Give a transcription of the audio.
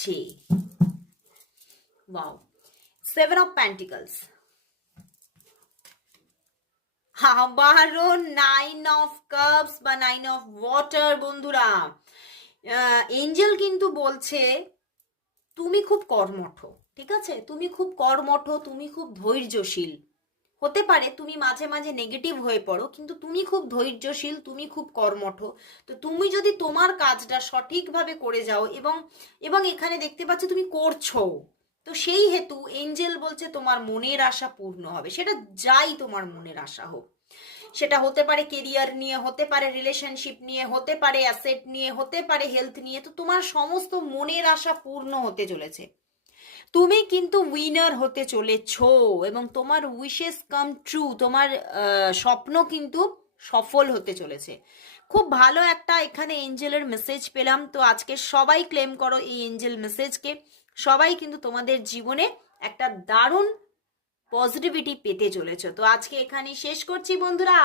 যাচ্ছে। Wow, 7 of pentacles, আবারও 9 of cups বা 9 অফ ওয়াটার। বন্ধুরা, এঞ্জেল কিন্তু বলছে তুমি খুব কর্মঠ, ঠিক আছে? তুমি খুব কর্মঠ, তুমি খুব ধৈর্যশীল। হতে পারে তুমি মাঝে মাঝে নেগেটিভ হয়ে পড়ো, কিন্তু তুমি খুব ধৈর্যশীল, তুমি খুব কর্মঠ। তো তুমি যদি তোমার কাজটা সঠিকভাবে করে যাও, এবং এবং এখানে দেখতে পাচ্ছ তুমি করছো, তো সেই হেতু এঞ্জেল বলছে তোমার মনের আশা পূর্ণ হবে। সেটা যাই তোমার মনের আশা হোক, সেটা হতে পারে কেরিয়ার নিয়ে, হতে পারে রিলেশনশিপ নিয়ে, হতে পারে অ্যাসেট নিয়ে, হতে পারে হেলথ নিয়ে। তো তোমার সমস্ত মনের আশা পূর্ণ হতে চলেছে। তুমি কিন্তু উইনার হতে চলেছো, এবং তোমার উইশেস কাম ট্রু, তোমার স্বপ্ন কিন্তু সফল হতে চলেছে। খুব ভালো একটা এখানে এঞ্জেলের মেসেজ পেলাম। তো আজকে সবাই ক্লেম করো এই এঞ্জেল মেসেজকে। সবাই কিন্তু তোমাদের জীবনে একটা দারুণ পজিটিভিটি পেতে চলেছো। তো আজকে এখানেই শেষ করছি বন্ধুরা।